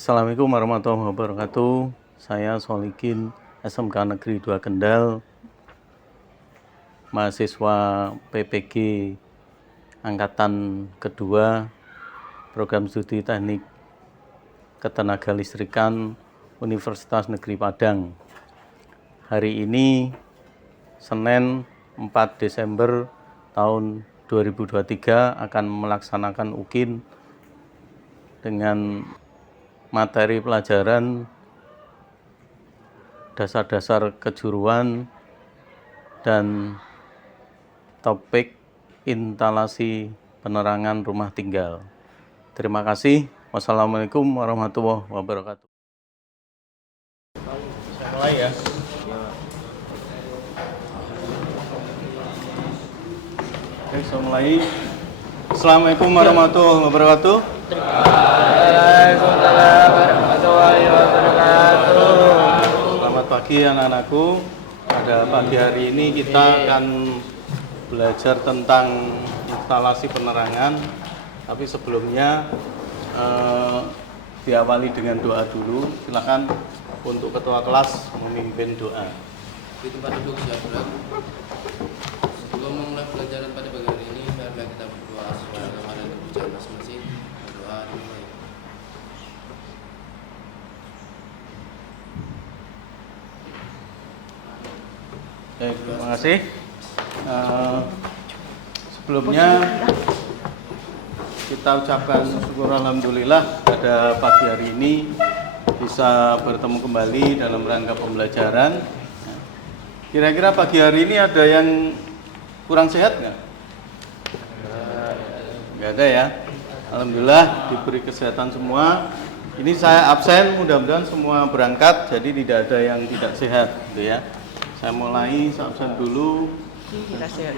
Assalamualaikum warahmatullahi wabarakatuh. Saya Solikin, SMK Negeri 2 Kendal, mahasiswa PPG Angkatan Kedua, Program Studi Teknik Ketenaga Listrikan Universitas Negeri Padang. Hari ini Senin 4 Desember tahun 2023 akan melaksanakan UKIN dengan materi pelajaran dasar-dasar kejuruan dan topik instalasi penerangan rumah tinggal. Terima kasih. Wassalamualaikum warahmatullahi wabarakatuh. Mulai ya. Oke, saya mulai. Assalamualaikum warahmatullahi wabarakatuh. Selamat pagi anak-anakku. Pada pagi hari ini kita akan belajar tentang instalasi penerangan. Tapi sebelumnya diawali dengan doa dulu. Silakan untuk ketua kelas memimpin doa. Di tempat duduk siap-siap. Sebelum memulai pelajaran pada pagi hari ini, marilah kita berdoa sesuai agama dan kepercayaan masing-masing. Berdoa dimulai. Terima kasih. Sebelumnya kita ucapkan syukur alhamdulillah pada pagi hari ini bisa bertemu kembali dalam rangka pembelajaran. Kira-kira pagi hari ini ada yang kurang sehat nggak? Nggak ada ya. Alhamdulillah diberi kesehatan semua. Ini saya absen, mudah-mudahan semua berangkat, jadi tidak ada yang tidak sehat, gitu ya. Saya mulai, saya absen dulu. Tidak sehat.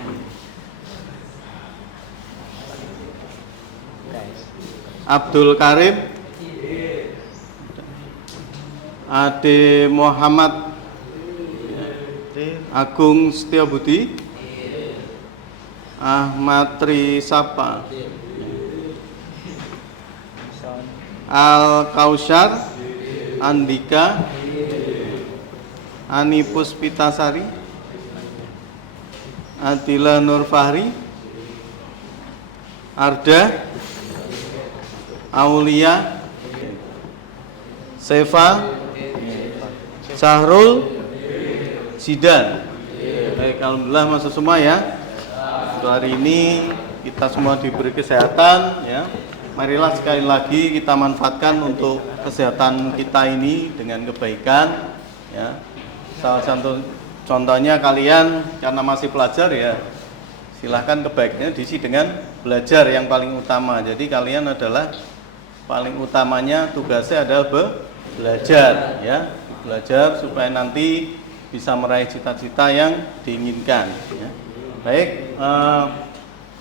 Abdul Karim, Ade Muhammad, Agung Setiabudi, Ahmad Trisapa, Al Kausyar, Andika, Ani Puspitasari, Adila Nur Fahri, Arda, Aulia, Seva, Syahrul, Zidan. Baik, alhamdulillah masuk semua ya. Untuk hari ini kita semua diberi kesehatan ya. Marilah sekali lagi kita manfaatkan untuk kesehatan kita ini dengan kebaikan ya. Salah satu contohnya kalian karena masih pelajar ya, silahkan kebaikannya diisi dengan belajar yang paling utama. Jadi kalian adalah paling utamanya tugasnya adalah belajar ya, belajar supaya nanti bisa meraih cita-cita yang diinginkan ya. Baik,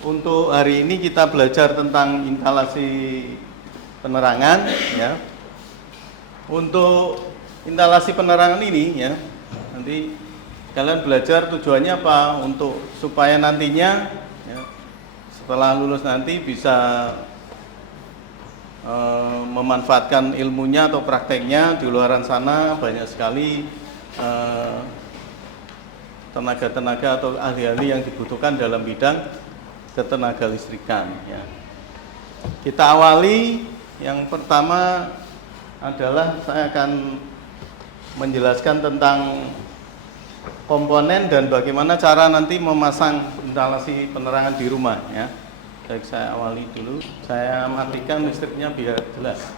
untuk hari ini kita belajar tentang instalasi penerangan ya. Untuk instalasi penerangan ini ya, nanti kalian belajar tujuannya apa, untuk supaya nantinya ya, setelah lulus nanti bisa memanfaatkan ilmunya atau prakteknya di luaran sana. Banyak sekali tenaga-tenaga atau ahli-ahli yang dibutuhkan dalam bidang ketenaga listrikan ya. Kita awali, yang pertama adalah saya akan menjelaskan tentang komponen dan bagaimana cara nanti memasang instalasi penerangan di rumah ya. Baik, saya awali dulu. Saya matikan listriknya biar jelas.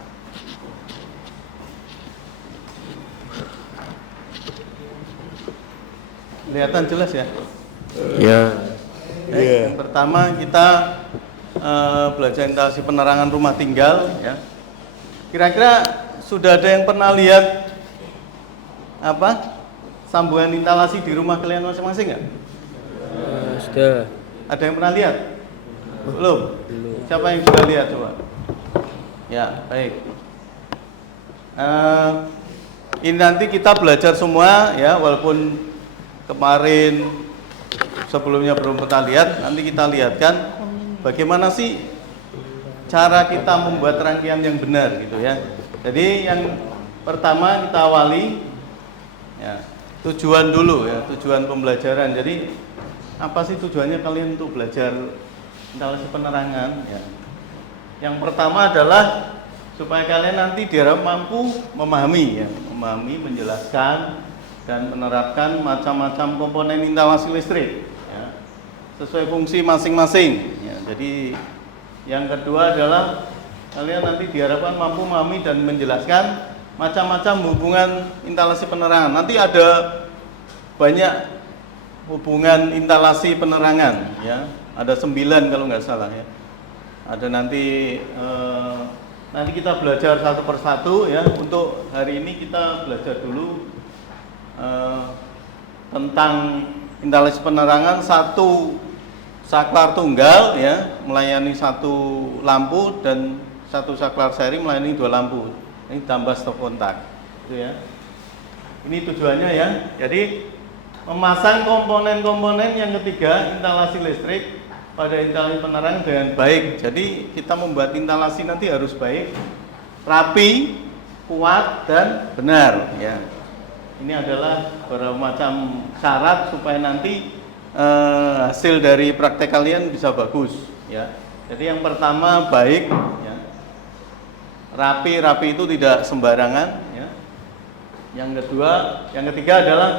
Kelihatan jelas ya? Ya. Yang pertama kita belajar instalasi penerangan rumah tinggal ya. Kira-kira sudah ada yang pernah lihat apa sambungan instalasi di rumah kalian masing-masing nggak? Sudah. Ada yang pernah lihat? Belum? Siapa yang sudah lihat coba? Ya, baik. Ini nanti kita belajar semua ya, walaupun kemarin sebelumnya belum pernah lihat, nanti kita lihatkan bagaimana sih cara kita membuat rangkaian yang benar gitu ya. Jadi yang pertama kita awali ya, tujuan dulu ya, tujuan pembelajaran. Jadi apa sih tujuannya kalian untuk belajar instalasi penerangan ya? Yang pertama adalah supaya kalian nanti diharap mampu memahami ya, memahami, menjelaskan dan menerapkan macam-macam komponen instalasi listrik ya, sesuai fungsi masing-masing ya. Jadi yang kedua adalah kalian nanti diharapkan mampu memahami dan menjelaskan macam-macam hubungan instalasi penerangan. Nanti ada banyak hubungan instalasi penerangan ya, ada 9 kalau nggak salah ya. Ada nanti nanti kita belajar satu persatu ya. Untuk hari ini kita belajar dulu tentang instalasi penerangan satu saklar tunggal ya, melayani satu lampu, dan satu saklar seri melayani 2 lampu. Ini tambah stop kontak itu ya. Ini tujuannya ya. Jadi memasang komponen-komponen yang ketiga instalasi listrik pada instalasi penerangan dengan baik. Jadi kita membuat instalasi nanti harus baik, rapi, kuat dan benar ya. Ini adalah beberapa macam syarat supaya nanti hasil dari praktek kalian bisa bagus ya. Jadi yang pertama baik ya. Rapi itu tidak sembarangan ya. Yang ketiga adalah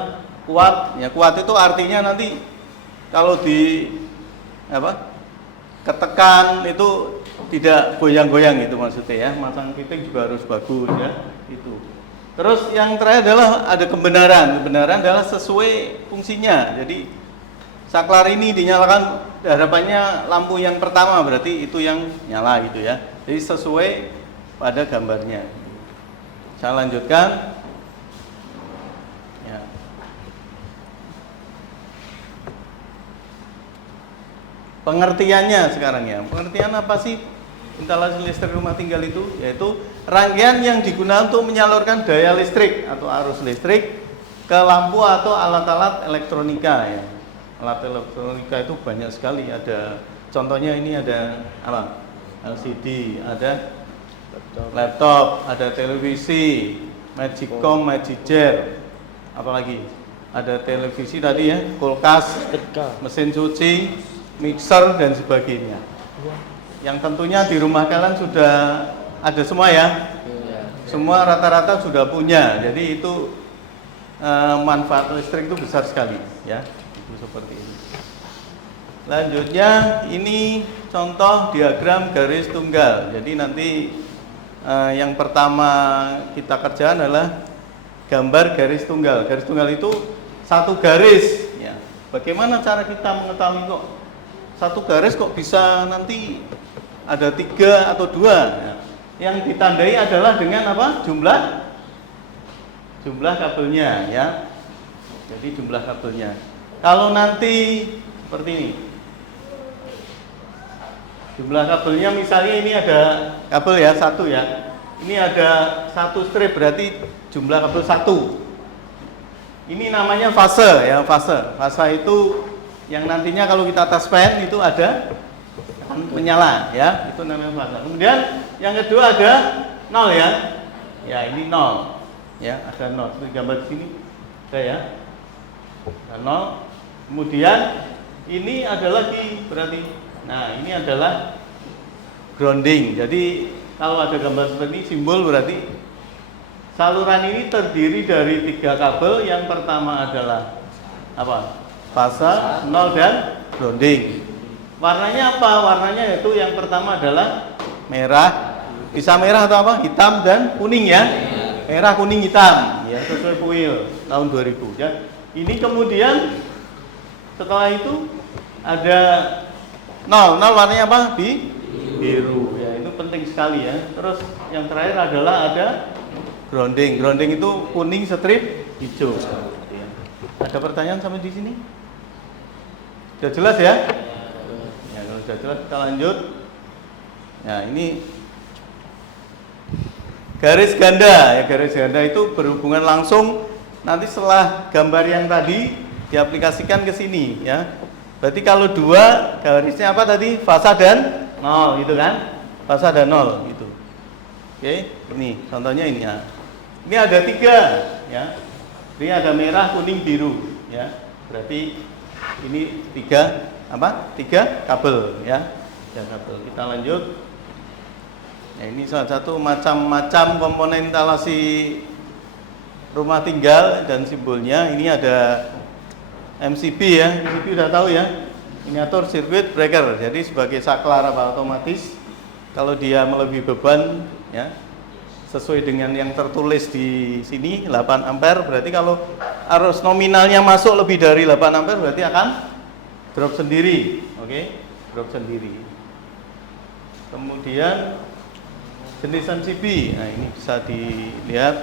kuat. Ya, kuat itu artinya nanti kalau ketekan itu tidak goyang-goyang, itu maksudnya ya. Masang fitting juga harus bagus ya. Itu. Terus yang terakhir adalah ada kebenaran. Kebenaran adalah sesuai fungsinya. Jadi saklar ini dinyalakan, harapannya lampu yang pertama berarti itu yang nyala gitu ya. Jadi sesuai pada gambarnya. Saya lanjutkan. Ya. Pengertiannya sekarang ya. Pengertian apa sih instalasi listrik rumah tinggal itu? Yaitu rangkaian yang digunakan untuk menyalurkan daya listrik atau arus listrik ke lampu atau alat-alat elektronika ya. Alat elektronika itu banyak sekali. Ada contohnya ini ada apa? LCD, ada laptop, ada televisi, Magicom, Magijer, apalagi ada televisi tadi ya, kulkas, mesin cuci, mixer dan sebagainya. Yang tentunya di rumah kalian sudah ada semua ya, semua rata-rata sudah punya. Jadi itu manfaat listrik itu besar sekali ya, itu seperti ini. Lanjutnya ini contoh diagram garis tunggal. Jadi nanti yang pertama kita kerjakan adalah gambar garis tunggal. Garis tunggal itu satu garis ya. Bagaimana cara kita mengetahui kok satu garis kok bisa nanti ada 3 atau 2 ya. Yang ditandai adalah dengan apa? Jumlah kabelnya ya. Jadi jumlah kabelnya. Kalau nanti seperti ini, jumlah kabelnya misalnya ini ada kabel ya, 1 ya. Ini ada 1 strip berarti jumlah kabel 1. Ini namanya fase ya, fase. Fase itu yang nantinya kalau kita tes pen itu ada menyala ya, itu namanya fase. Kemudian yang kedua ada 0 ya. Ya, ini 0. Ya, ada 0. Seperti gambar di sini. Ada ya. Ada 0. Kemudian ini ada lagi berarti. Nah, ini adalah grounding. Jadi kalau ada gambar seperti ini, simbol berarti saluran ini terdiri dari 3 kabel. Yang pertama adalah apa? Fase, 0 dan grounding. Warnanya apa? Warnanya yaitu yang pertama adalah merah. Bisa merah atau apa? Hitam dan kuning ya. Merah, kuning, hitam ya, sesuai PUIL tahun 2000 ya. Ini kemudian setelah itu ada 0 warnanya apa? Biru ya, itu penting sekali ya. Terus yang terakhir adalah ada grounding. Grounding itu kuning strip hijau. Ada pertanyaan sampai di sini? Sudah jelas ya? Ya, kalau sudah jelas kita lanjut. Nah, ini garis ganda ya. Garis ganda itu berhubungan langsung nanti setelah gambar yang tadi diaplikasikan ke sini ya. Berarti kalau 2 garisnya apa tadi? Fasa dan 0 gitu kan? Fasa dan 0 gitu. Oke, ini contohnya ini ya. Ini ada 3 ya. Ini ada merah, kuning, biru ya. Berarti ini 3 kabel ya. 3 kabel. Kita lanjut. Nah, ini salah satu macam-macam komponen instalasi rumah tinggal dan simbolnya. Ini ada MCB ya. MCB udah tahu ya. Miniatur circuit breaker. Jadi sebagai saklar otomatis kalau dia melebihi beban ya sesuai dengan yang tertulis di sini 8 ampere, berarti kalau arus nominalnya masuk lebih dari 8 ampere berarti akan drop sendiri. Oke, drop sendiri. Kemudian jenis MCB, nah ini bisa dilihat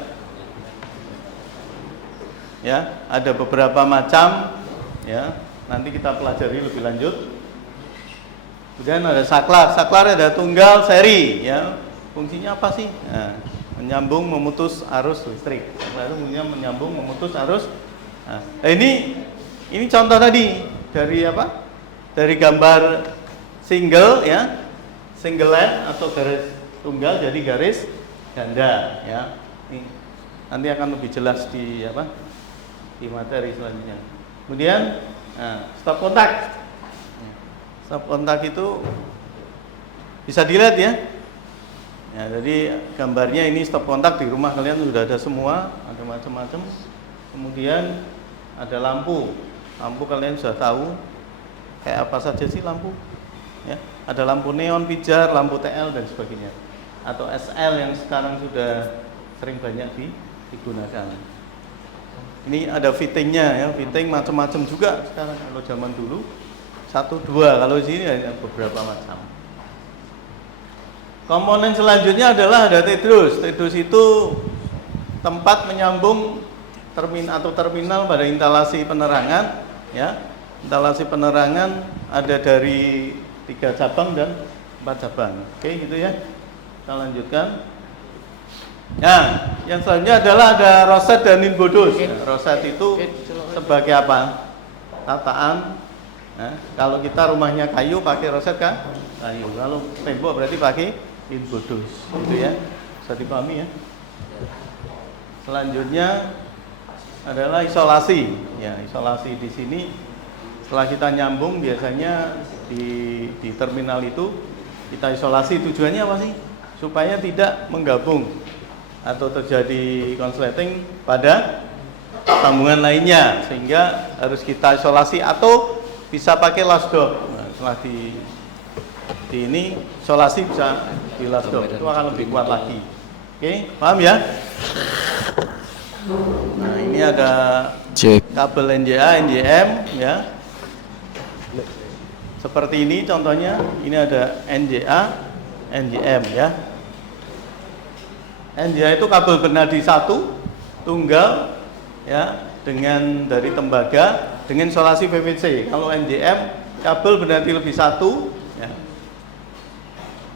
ya, ada beberapa macam ya, nanti kita pelajari lebih lanjut. Kemudian ada saklar, ada tunggal seri ya, fungsinya apa sih? Nah, menyambung memutus arus listrik. Saklar itu fungsinya menyambung memutus arus. Nah, ini contoh tadi dari apa? Dari gambar single ya, single line atau garis tunggal jadi garis ganda ya. Ini nanti akan lebih jelas di apa? Di materi selanjutnya. Kemudian stop kontak. Stop kontak itu bisa dilihat ya. Ya, jadi gambarnya ini stop kontak di rumah kalian sudah ada semua, ada macam-macam. Kemudian ada lampu. Lampu kalian sudah tahu kayak apa saja sih lampu? Ya, ada lampu neon, pijar, lampu TL dan sebagainya. Atau SL yang sekarang sudah sering banyak digunakan. Ini ada fittingnya ya, fitting macam-macam juga sekarang. Kalau zaman dulu 1, 2, kalau di sini ada beberapa macam. Komponen selanjutnya adalah ada TEDRUS. TEDRUS itu tempat menyambung terminal pada instalasi penerangan ya. Instalasi penerangan ada dari 3 cabang dan 4 cabang. Oke, gitu ya. Kita lanjutkan. Nah, yang selanjutnya adalah ada roset dan inbodos. Nah, roset itu sebagai apa? Tataan. Nah, kalau kita rumahnya kayu pakai roset kan? Kayu. Kalau tembok berarti pakai inbodos. Gitu ya. Bisa dipahami ya. Selanjutnya adalah isolasi. Ya, isolasi di sini setelah kita nyambung biasanya di terminal itu kita isolasi, tujuannya apa sih? Supaya tidak menggabung atau terjadi konsleting pada sambungan lainnya, sehingga harus kita isolasi atau bisa pakai lasdok. Nah, setelah di ini isolasi bisa di lasdok, itu akan lebih kuat lagi. Oke, paham ya? Nah, ini ada kabel NJA, NJM ya. Seperti ini contohnya, ini ada NJA, NJM ya. NJA itu kabel bernadi 1 tunggal ya, dengan dari tembaga dengan isolasi PVC. Kalau NJM kabel bernadi lebih 1 ya,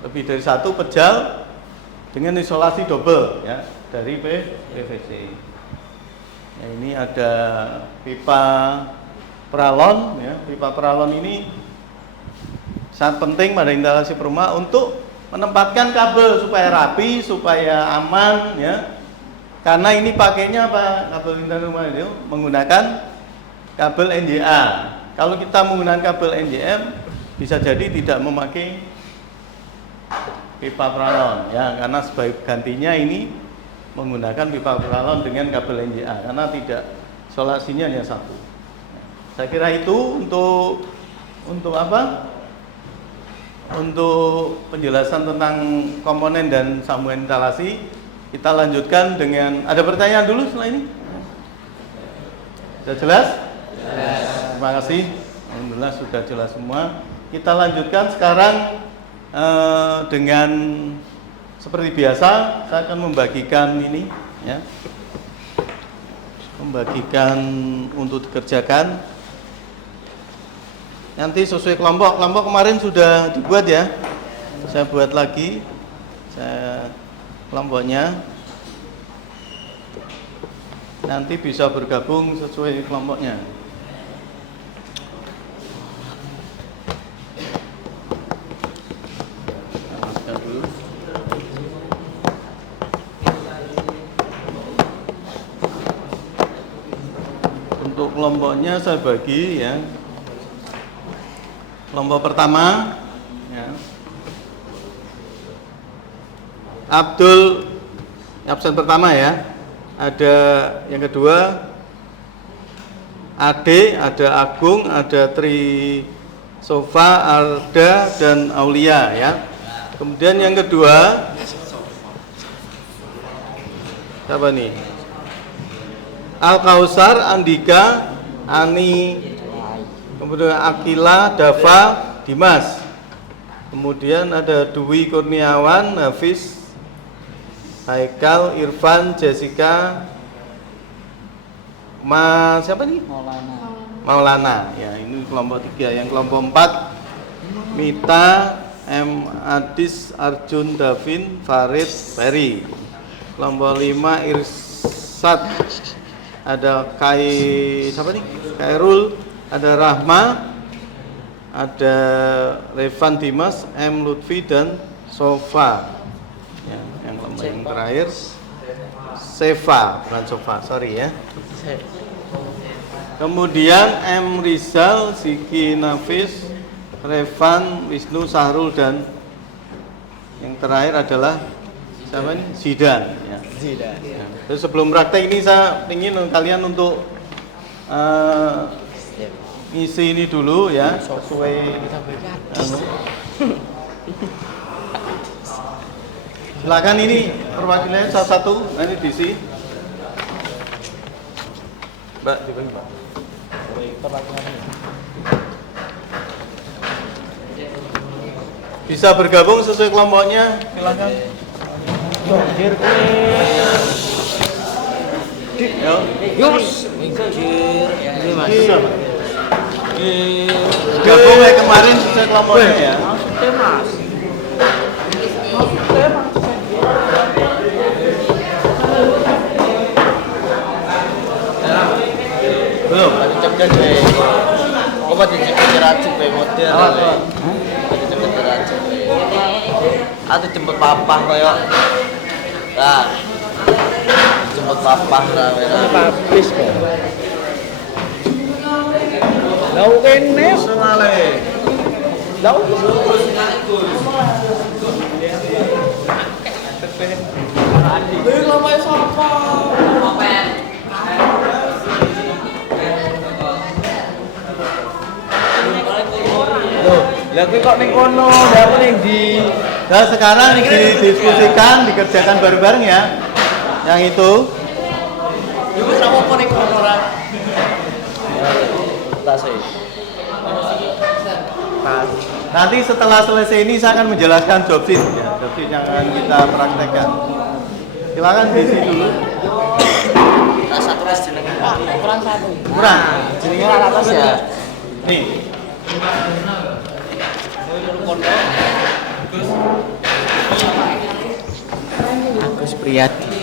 lebih dari 1 pejal dengan isolasi double ya dari PVC. Ya, ini ada pipa peralon ya. Pipa peralon ini sangat penting pada instalasi rumah untuk menempatkan kabel supaya rapi, supaya aman ya. Karena ini pakainya apa? Kabel instalasi rumah itu menggunakan kabel NJA. Kalau kita menggunakan kabel NJM bisa jadi tidak memakai pipa peralon ya, karena sebagai gantinya ini menggunakan pipa peralon dengan kabel NJA karena tidak isolasinya hanya 1. Saya kira itu untuk apa? Untuk penjelasan tentang komponen dan sambungan instalasi. Kita lanjutkan dengan ada pertanyaan dulu setelah ini. Sudah jelas? Jelas. Terima kasih. Alhamdulillah sudah jelas semua. Kita lanjutkan sekarang dengan seperti biasa saya akan membagikan ini ya. Membagikan untuk dikerjakan. Nanti sesuai kelompok kemarin sudah dibuat ya. Saya buat lagi kelompoknya. Nanti bisa bergabung sesuai kelompoknya. Untuk kelompoknya saya bagi ya. Kelompok pertama ya. Abdul, absen pertama ya. Ada yang kedua Ade, ada Agung, ada Tri Sofa, Arda dan Aulia ya. Kemudian yang kedua siapa nih? Al Kausar, Andika, Ani, kemudian Akila, Dava, Dimas. Kemudian ada Dwi Kurniawan, Hafiz, Haikal, Irfan, Jessica, siapa nih? Maulana. Ya, ini kelompok 3. Yang kelompok 4 Mita, M. Adis, Arjun, Davin, Farid, Ferry. Kelompok 5 Irsad, ada siapa nih? Kairul, ada Rahma, ada Revan Dimas, M. Lutfi dan Sofa. Ya, yang kelompok yang terakhir Seva, bukan Sofa, sorry ya. Kemudian M. Rizal, Siki Nafis, Revan, Wisnu, Sahrul dan yang terakhir adalah siapa nih? Zidan. Ya. Zidan. Ya. Terus sebelum praktek ini saya ingin kalian untuk ngisi ini dulu ya sesuai. Silakan ini perwakilannya salah satu, ini diisi. Mbak, dibagi Mbak. Bisa bergabung sesuai kelompoknya, silakan. Gabung kayak kemarin sesuai kelompoknya ya. Belum. Cepet deh. Coba dijemput racun be model. Dijemput racun. Atau jemput papa koyo. Lah. Jemput papa rame. Habis kok. Lau kene selale. Lau. Beli lama sapa? Mopen. Lah kok ning kono, lha aku ning di. Nah, sekarang didiskusikan, dikerjakan bareng-bareng ya. Yang itu. Ya wis ra apa ning kono ra. Nanti setelah selesai ini saya akan menjelaskan job sheet ya. Job sheet yang akan kita praktekkan. Silakan diisi dulu. Satu res jenenge. Kurang satu. Kurang. Jenenge ra atas ya. Nih. Agus Priyadi.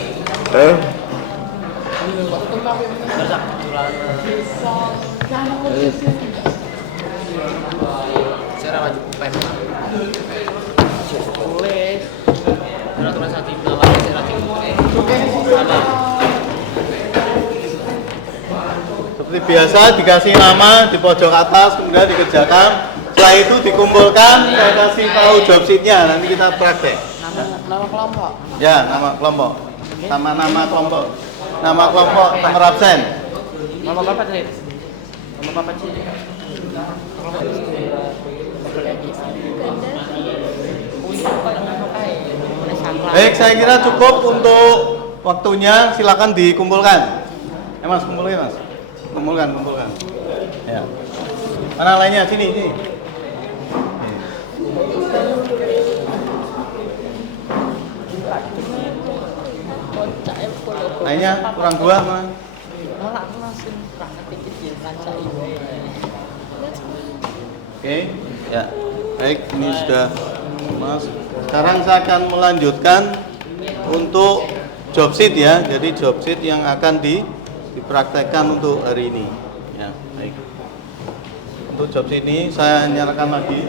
Saya rawat pen. Boleh. Aturan satu nama saya Seperti biasa dikasih nama di pojok atas, kemudian dikerjakan. Setelah itu dikumpulkan, saya kasih tahu job sheet-nya, nanti kita praktek. Nama kelompok. Ya, nama kelompok. Nama kelompok. Nama kelompok, nomor absen. Nama Bapak tadi. Nama Bapak sih. Baik, saya kira cukup untuk waktunya. Silakan dikumpulkan. Mas, kumpulin Mas. Kumpulkan. Ya. Mana lainnya? Sini. Lainnya kurang 2 Mas. Oke, ya. Baik, ini sudah Mas. Sekarang saya akan melanjutkan untuk job sheet ya. Jadi job sheet yang akan dipraktekkan untuk hari ini. Ya, baik. Untuk job sheet ini saya nyalakan lagi.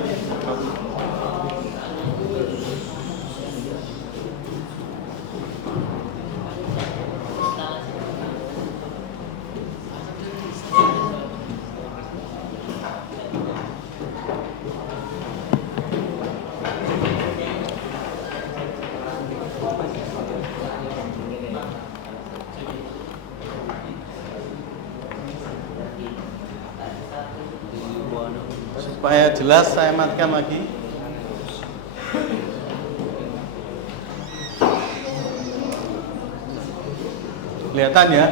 Supaya jelas saya matikan lagi. Kelihatan ya?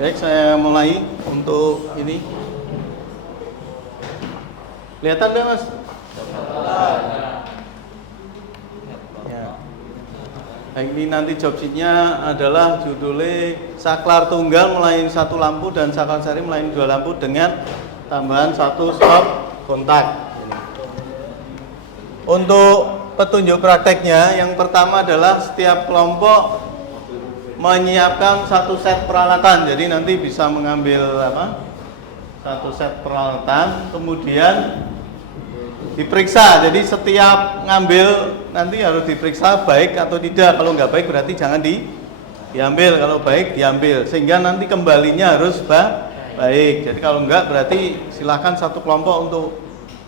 Baik, saya mulai untuk ini. Kelihatan nggak, Mas? Ya. Nah, ini nanti job sheet-nya adalah judulnya saklar tunggal melayani 1 lampu dan saklar seri melayani 2 lampu dengan tambahan 1 stop kontak. Ini. Untuk petunjuk prakteknya, yang pertama adalah setiap kelompok menyiapkan 1 set peralatan. Jadi nanti bisa mengambil 1 set peralatan, kemudian diperiksa. Jadi setiap ngambil nanti harus diperiksa baik atau tidak. Kalau nggak baik berarti jangan diambil. Kalau baik diambil. Sehingga nanti kembalinya harus baik. Jadi kalau nggak berarti silakan satu kelompok untuk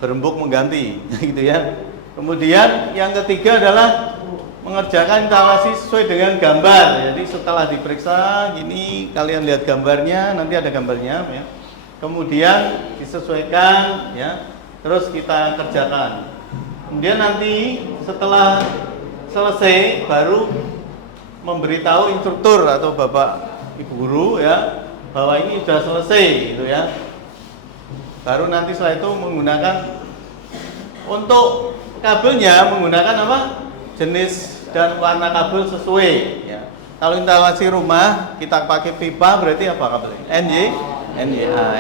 berembuk mengganti, gitu ya. Kemudian yang ketiga adalah mengerjakan instalasi sesuai dengan gambar. Jadi setelah diperiksa gini, kalian lihat gambarnya, nanti ada gambarnya ya. Kemudian disesuaikan ya. Terus kita kerjakan. Kemudian nanti setelah selesai baru memberitahu instruktur atau bapak ibu guru ya bahwa ini sudah selesai gitu ya. Baru nanti setelah itu menggunakan untuk kabelnya menggunakan apa? Jenis dan warna kabel sesuai ya. Kalau instalasi rumah kita pakai pipa berarti apa kabelnya? NY.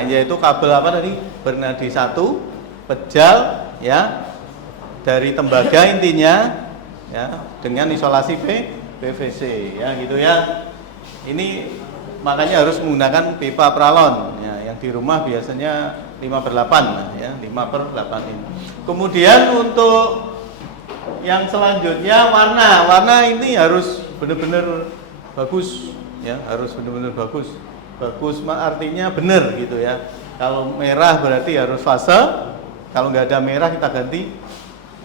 NY itu kabel apa tadi? Bernadi 1, pejal ya. Dari tembaga intinya ya dengan isolasi PVC ya gitu ya. Ini makanya harus menggunakan pipa pralon ya, yang di rumah biasanya 5/8 nah, ya 5/8 ini. Kemudian untuk yang selanjutnya warna ini harus benar-benar bagus ya, harus benar-benar bagus artinya benar gitu ya. Kalau merah berarti harus fase, kalau nggak ada merah kita ganti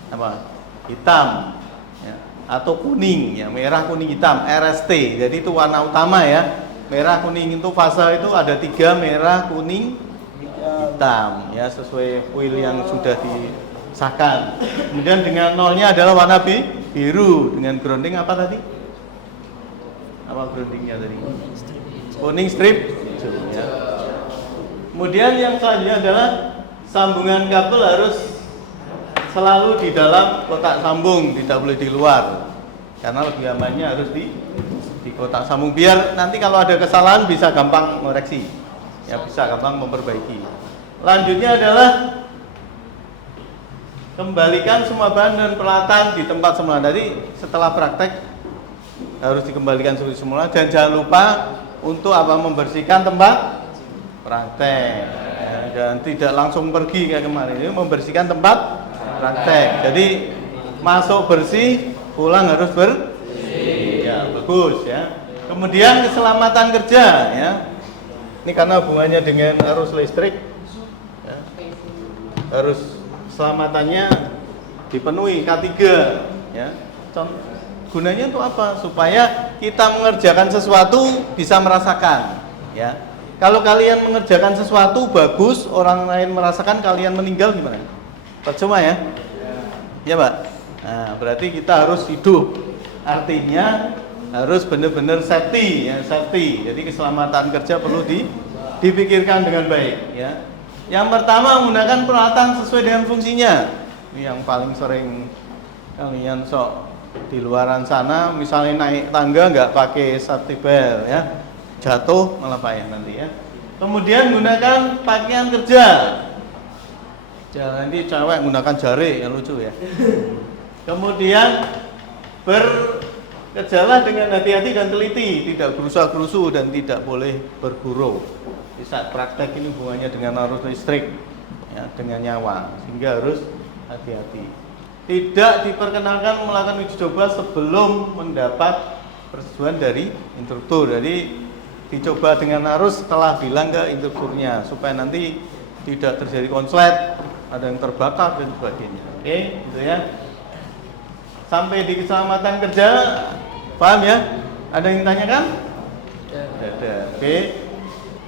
apa? Hitam ya. Atau kuning ya, merah kuning hitam RST. Jadi itu warna utama ya. Merah kuning itu fase itu ada 3, merah kuning hitam ya, sesuai wheel yang sudah disahkan. Kemudian dengan nolnya adalah warna biru dengan grounding apa tadi? Apa groundingnya tadi? Kuning strip ya. Kemudian yang selanjutnya adalah sambungan kabel harus selalu di dalam kotak sambung, tidak boleh di luar. Karena lebih amannya harus di kotak sambung biar nanti kalau ada kesalahan bisa gampang koreksi. Ya, bisa gampang memperbaiki. Lanjutnya adalah kembalikan semua bahan dan peralatan di tempat semula. Jadi setelah praktek harus dikembalikan seperti semula dan jangan lupa untuk apa? Membersihkan tempat praktek ya, dan tidak langsung pergi kayak kemarin. Ini membersihkan tempat praktek. Jadi masuk bersih, pulang harus bersih. Ya, bagus ya. Kemudian keselamatan kerja ya. Ini karena hubungannya dengan arus listrik ya. Harus keselamatannya dipenuhi K3 ya. Gunanya untuk apa? Supaya kita mengerjakan sesuatu bisa merasakan ya. Kalau kalian mengerjakan sesuatu bagus, orang lain merasakan, kalian meninggal gimana? Percuma ya? Ya Pak. Nah, berarti kita harus hidup. Artinya harus benar-benar safety ya, safety. Jadi keselamatan kerja perlu dipikirkan dengan baik ya. Yang pertama menggunakan peralatan sesuai dengan fungsinya. Ini yang paling sering kalian sok di luaran sana, misalnya naik tangga nggak pakai safety belt ya, jatuh malah payah nanti ya. Kemudian gunakan pakaian kerja. Jangan nanti cewek menggunakan jari yang lucu ya. Kemudian bekerjalah dengan hati-hati dan teliti, tidak gerusa-gerusu dan tidak boleh bergurau. Di saat praktek ini hubungannya dengan arus listrik, ya, dengan nyawa, sehingga harus hati-hati. Tidak diperkenankan melakukan uji coba sebelum mendapat persetujuan dari instruktur. Jadi dicoba dengan arus setelah bilang ke instrukturnya supaya nanti tidak terjadi konslet, ada yang terbakar dan sebagainya. Oke, gitu ya. Sampai di keselamatan kerja, paham ya? Ada yang tanyakan? Ada. Oke.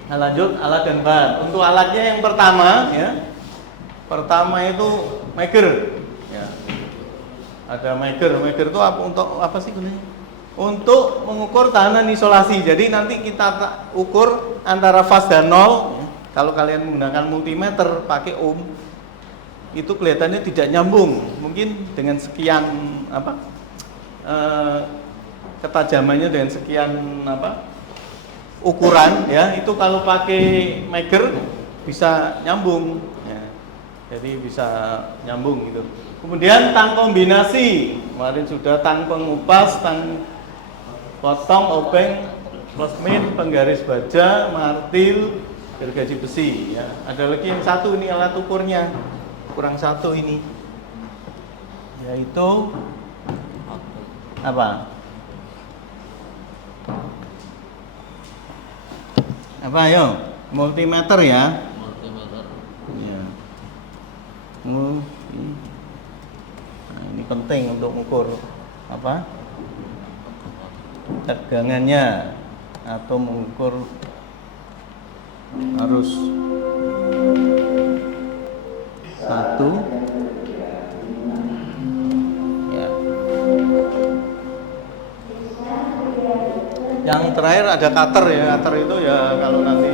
Nah, lanjut alat dan bahan. Untuk alatnya yang pertama ya. Pertama itu maker ya. Ada maker itu apa, untuk apa sih gunanya? Untuk mengukur tahanan isolasi. Jadi nanti kita ukur antara fast dan nol. Kalau kalian menggunakan multimeter pakai ohm, itu kelihatannya tidak nyambung. Mungkin dengan sekian ketajamannya dengan sekian ukuran ya, itu kalau pakai maker bisa nyambung ya. Jadi bisa nyambung gitu. Kemudian tang kombinasi, kemarin sudah tang pengupas, tang potong, obeng, plasmin, penggaris baja, martil, gergaji besi ya. Ada lagi yang satu ini alat ukurnya, kurang satu ini, yaitu apa? Apa ayo? Multimeter ya. Multimeter. Ya. Nah, ini penting untuk mengukur apa? Tegangannya atau mengukur arus. Satu. Ya. Yang terakhir ada cutter ya. Cutter itu ya kalau nanti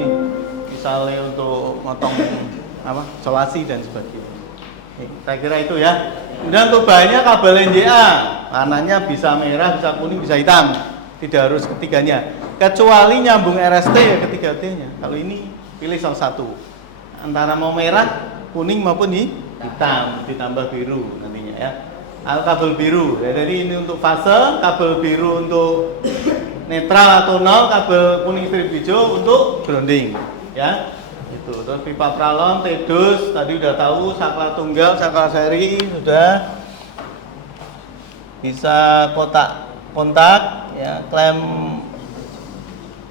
misalnya untuk motong isolasi dan sebagainya. Saya kira itu ya. Kemudian untuk bahannya kabel NJA, warnanya bisa merah, bisa kuning, bisa hitam. Tidak harus ketiganya. Kecuali nyambung RST ya ketiga-tiganya. Kalau ini pilih salah satu. Antara mau merah, kuning maupun hitam, ditambah biru nantinya ya. Kabel biru. Jadi ini untuk fase, kabel biru untuk netral atau nol, kabel kuning strip hijau untuk grounding ya. Itu. Terus pipa pralon, tedus tadi udah tahu, saklar tunggal, saklar seri sudah. Bisa kotak kontak ya, klem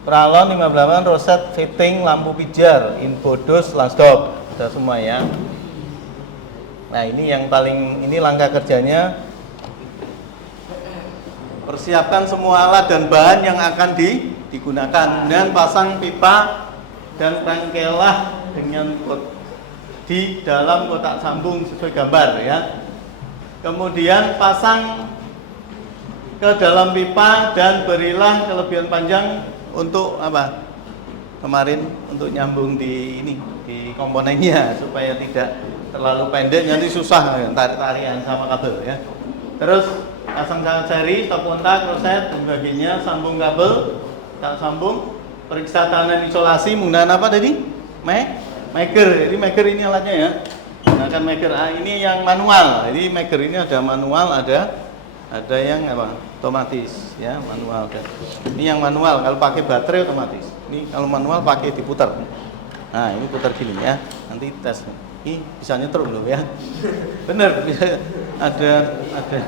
pralon 15, roset, fitting, lampu pijar, info dos, last stop, sudah semua ya. Nah, ini yang paling langkah kerjanya. Persiapkan semua alat dan bahan yang akan digunakan, dan pasang pipa dan tangkelah dengan di dalam kotak sambung sesuai gambar ya. Kemudian pasang ke dalam pipa dan berilah kelebihan panjang untuk apa? Kemarin untuk nyambung di komponennya supaya tidak terlalu pendek, nanti susah tarik-tarikan sama kabel ya. Terus pasang sangat seri, stop kontak, roset dan sebagainya, sambung kabel, tak sambung, periksa tahanan isolasi menggunakan apa tadi? Maker. Jadi maker ini alatnya ya. Gunakan maker. Ini yang manual. Jadi maker ini ada manual, ada yang otomatis ya, manual. Ini yang manual, kalau pakai baterai otomatis. Ini kalau manual pakai diputar. Nah, ini putar gini ya. Nanti tes. Ini bisa nyetrum loh ya. Bener, ada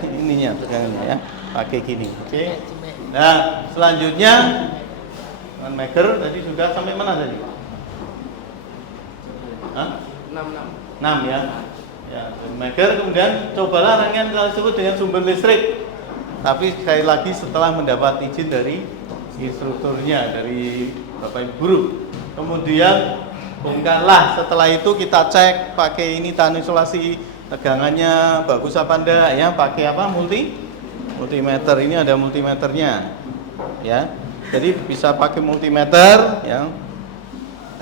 ininya, tegangannya ya. Pakai gini. Oke. Nah, selanjutnya dengan maker tadi sudah sampai mana tadi? 6 ya. Ya, maker. Kemudian cobalah rangkaian tersebut dengan sumber listrik. Tapi sekali lagi setelah mendapat izin dari instrukturnya, dari Bapak Ibu guru. Kemudian bongkarlah. Setelah itu kita cek pakai ini tahan isolasi, tegangannya bagus apa enggak ya, pakai apa? Multimeter. Ini ada multimeternya. Ya. Jadi bisa pakai multimeter ya.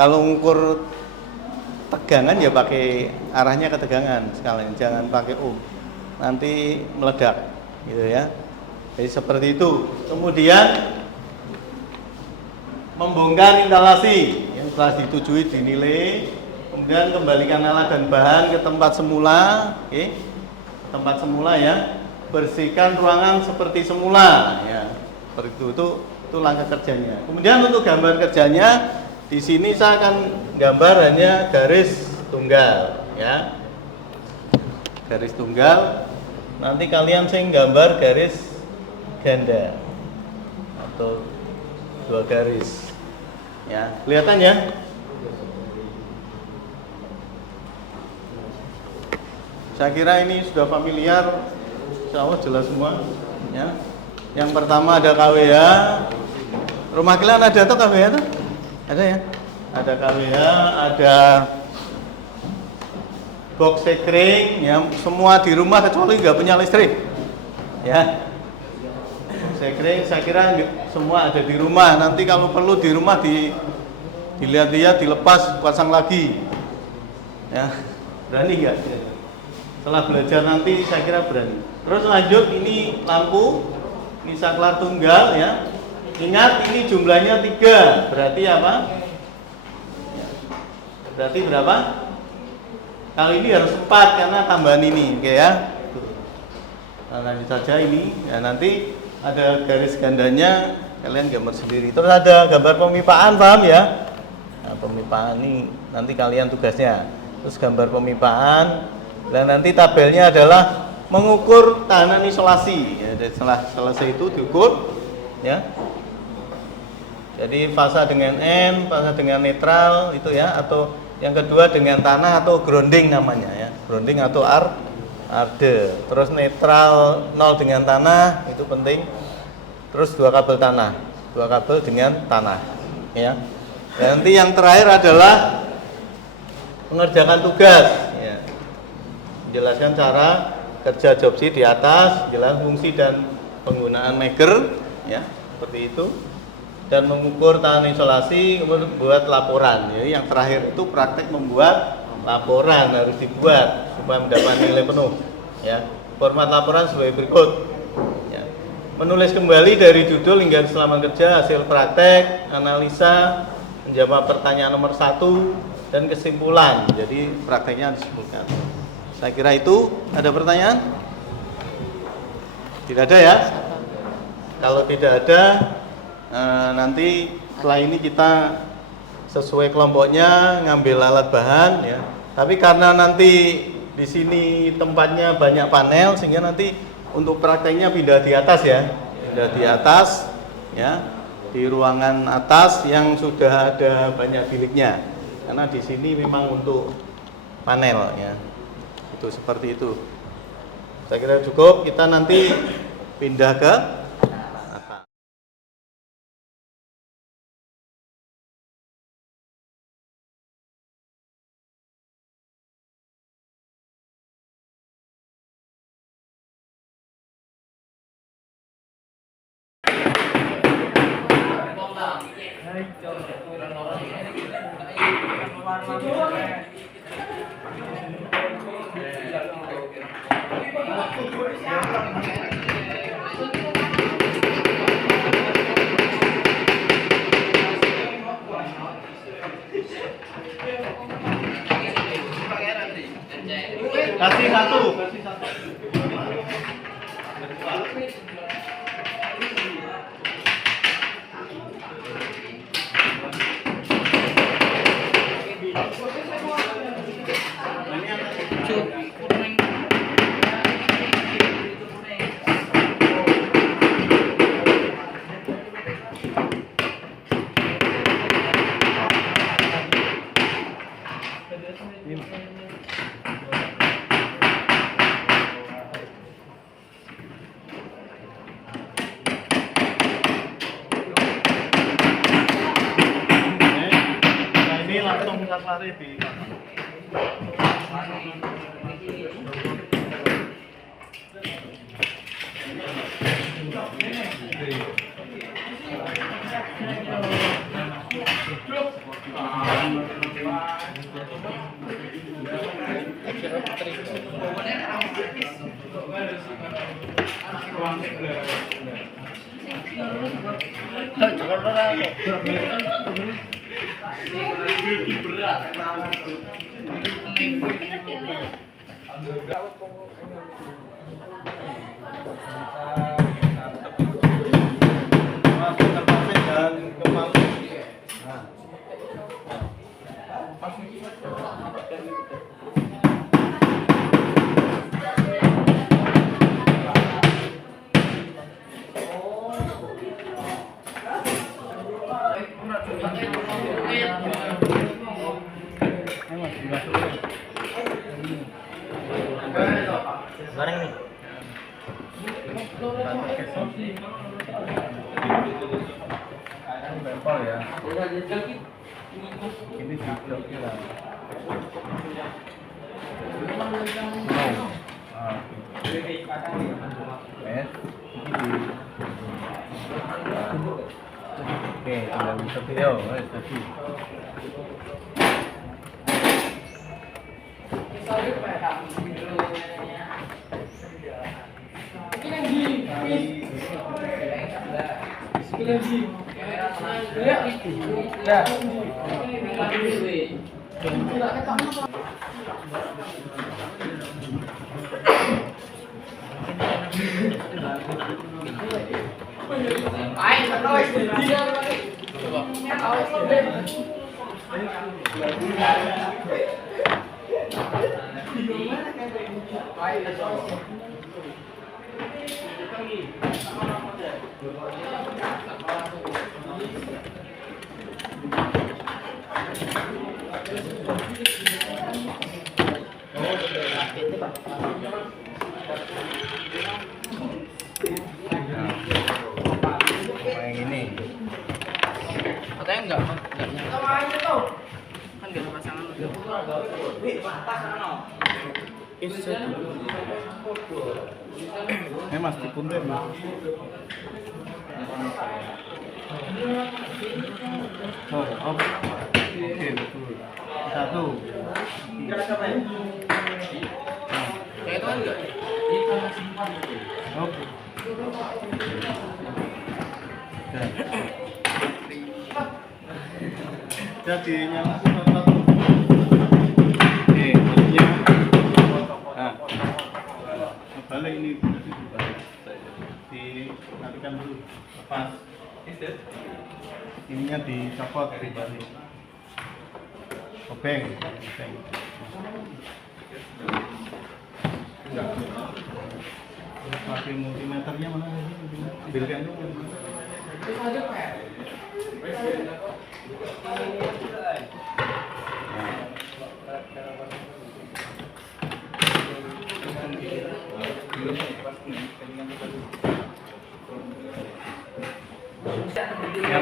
Kalau mengukur tegangan ya pakai arahnya ke tegangan sekalian, jangan pakai ohm. Nanti meledak gitu ya. Jadi seperti itu. Kemudian membongkar instalasi yang telah disetujui, dinilai, kemudian kembalikan alat dan bahan ke tempat semula, oke? Tempat semula ya. Bersihkan ruangan seperti semula ya. Seperti itu langkah kerjanya. Kemudian untuk gambar kerjanya di sini saya akan gambar hanya garis tunggal ya. Garis tunggal. Nanti kalian sing gambar garis ganda atau 2 garis. Ya, kelihatan ya? Saya kira ini sudah familiar, insya Allah jelas semua. Ya. Yang pertama ada KWH. Rumah kalian ada tuh KWH tuh? Ada ya? ada KWH, ada box sekring, ya semua di rumah kecuali nggak punya listrik, ya. Sekring saya kira semua ada di rumah. Nanti kalau perlu di rumah dilihat-lihat, dilepas, pasang lagi, ya. Berani nggak? Setelah belajar nanti saya kira berani. Terus lanjut, ini lampu, ini saklar tunggal, ya. Ingat ini jumlahnya 3, berarti apa? Berarti berapa? Kali ini harus 4 karena tambahan ini, oke ya. Nah, lanjut saja ini, ya nanti ada garis gandanya, kalian gambar sendiri. Terus ada gambar pemipaan, paham ya? Nah, pemipaan ini nanti kalian tugasnya. Terus gambar pemipaan, dan nanti tabelnya adalah mengukur tahanan isolasi. Ya, setelah selesai itu diukur, ya. Jadi fasa dengan N, fasa dengan netral itu ya, atau yang kedua dengan tanah atau grounding namanya ya, grounding atau arde. Terus netral 0 dengan tanah itu penting. Terus 2 kabel tanah, 2 kabel dengan tanah ya. Dan nanti yang terakhir adalah mengerjakan tugas ya. Menjelaskan cara kerja jobsi di atas, jelas fungsi dan penggunaan maker ya, seperti itu. Dan mengukur tahanan isolasi, kemudian membuat laporan. Jadi yang terakhir itu praktek membuat laporan, harus dibuat supaya mendapat nilai penuh. Ya, format laporan sebagai berikut. Ya. Menulis kembali dari judul hingga keselamatan kerja, hasil praktek, analisa, menjawab pertanyaan nomor 1 dan kesimpulan. Jadi prakteknya disimpulkan. Saya kira itu. Ada pertanyaan? Tidak ada ya? Kalau tidak ada, nanti setelah ini kita sesuai kelompoknya ngambil alat bahan ya. Tapi karena nanti di sini tempatnya banyak panel sehingga nanti untuk prakteknya pindah di atas ya. Pindah di atas ya. Di ruangan atas yang sudah ada banyak biliknya. Karena di sini memang untuk panel ya. Itu seperti itu. Saya kira cukup, kita nanti pindah ke kasih satu. Ini langsung lari di bareng nih. Bempol ya. Ini di dokter. Oke, tinggal bisa video, tadi. Yang ini. Katanya enggak nyala. Kan enggak ada pasangan. Mas dipunten. Oh, oke, betul. Satu. Kayak itu kan enggak. Oke. Jadi nyalakan satu. Oke, maksudnya. Nah, balik ini ditarik dulu, lepas. Ininya dicopot dibalik. Obeng. Pakai multimeternya mana? Ambilkan dulu.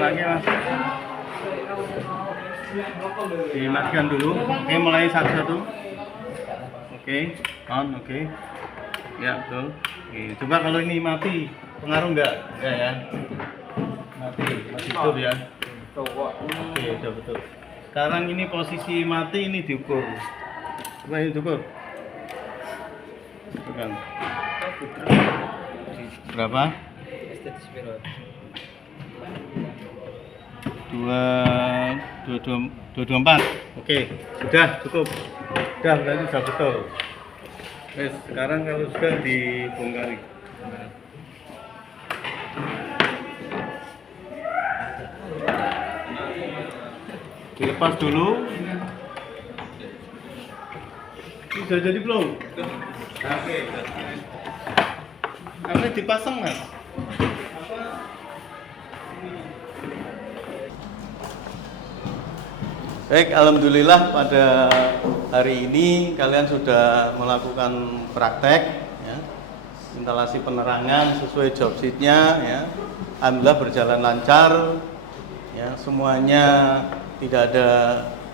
Lagi mas, dimatikan dulu. Oke, mulai satu-satu. Oke, on, oke. Ya betul. Oke, coba kalau ini mati, pengaruh enggak ya? Mati, masih hidup ya. Oke, udah betul. Sekarang ini posisi mati ini diukur. Coba ini diukur. Tekan. Berapa? Dua empat. Oke, sudah cukup. Sudah berarti sudah betul. Wes, sekarang kalau sudah dibongkari. Dilepas dulu. Ini sudah jadi belum? Oke. Ini dipasang mas. Baik, alhamdulillah pada hari ini kalian sudah melakukan praktek ya, instalasi penerangan sesuai job sheet-nya ya. Alhamdulillah berjalan lancar ya, semuanya tidak ada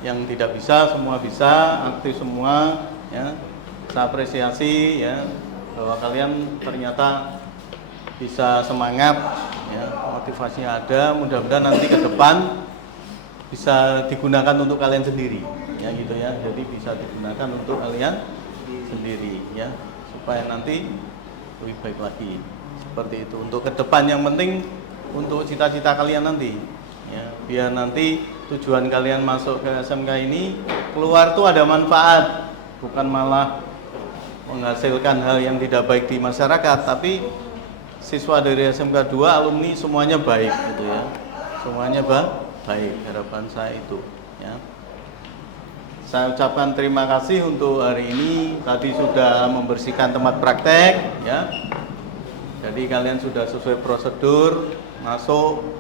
yang tidak bisa, semua bisa, aktif semua ya. Saya apresiasi ya bahwa kalian ternyata bisa semangat ya, motivasinya ada, mudah-mudahan nanti ke depan bisa digunakan untuk kalian sendiri ya gitu ya, jadi bisa digunakan untuk kalian sendiri ya, supaya nanti lebih baik lagi seperti itu. Untuk ke depan yang penting untuk cita-cita kalian nanti ya, biar nanti tujuan kalian masuk ke SMK ini keluar tuh ada manfaat, bukan malah menghasilkan hal yang tidak baik di masyarakat, tapi siswa dari SMK 2 alumni semuanya baik gitu ya, semuanya baik, harapan saya itu ya. Saya ucapkan terima kasih untuk hari ini, tadi sudah membersihkan tempat praktek ya, jadi kalian sudah sesuai prosedur masuk,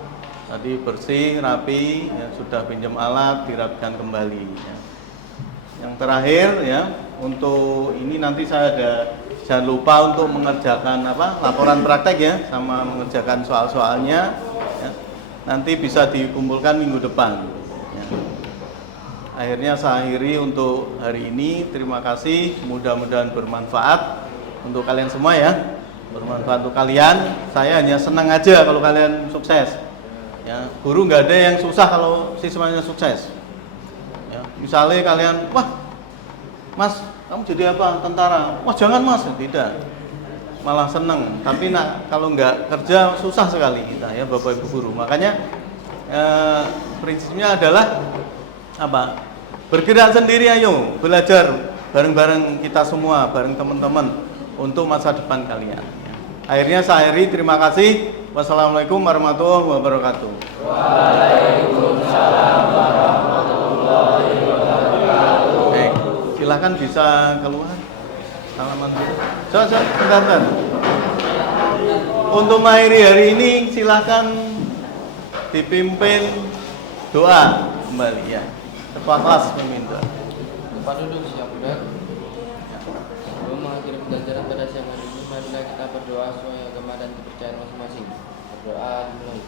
tadi bersih, rapi ya, sudah pinjam alat, dirapikan kembali ya. Yang terakhir ya, untuk ini nanti saya ada, jangan lupa untuk mengerjakan laporan praktek ya, sama mengerjakan soal-soalnya ya. Nanti bisa dikumpulkan minggu depan ya. akhirnya saya akhiri untuk hari ini. Terima kasih, mudah-mudahan bermanfaat untuk kalian semua ya. Bermanfaat untuk kalian. Saya hanya senang aja kalau kalian sukses. Ya, guru nggak ada yang susah kalau siswanya sukses. Ya, misalnya kalian, wah, Mas, kamu jadi apa? Tentara. Wah, jangan Mas, tidak. Malah seneng. Tapi kalau nggak kerja susah sekali kita ya, Bapak Ibu guru. Makanya prinsipnya adalah apa? Bergerak sendiri, ayo belajar bareng-bareng kita semua, bareng teman-teman untuk masa depan kalian. Akhirnya saya akhiri, terima kasih. Wassalamualaikum warahmatullahi wabarakatuh. Waalaikumsalam warahmatullahi wabarakatuh. Baik, silakan bisa keluar. Salaman dulu. Coba, bentar. Untuk mengakhiri hari ini silakan dipimpin doa kembali ya. Ketua kelas meminta. Tempat duduk siap budak. Sebelum mengakhiri pembelajaran pada siang hari ini, marilah kita berdoa sesuai agama dan kepercayaan masing-masing. Berdoa dimulai.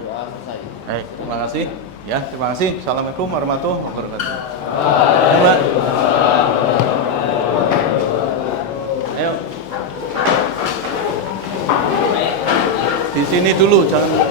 Doa selesai. Baik, terima kasih. Ya, terima kasih. Assalamualaikum warahmatullahi wabarakatuh. Ayo. Di sini dulu, jangan.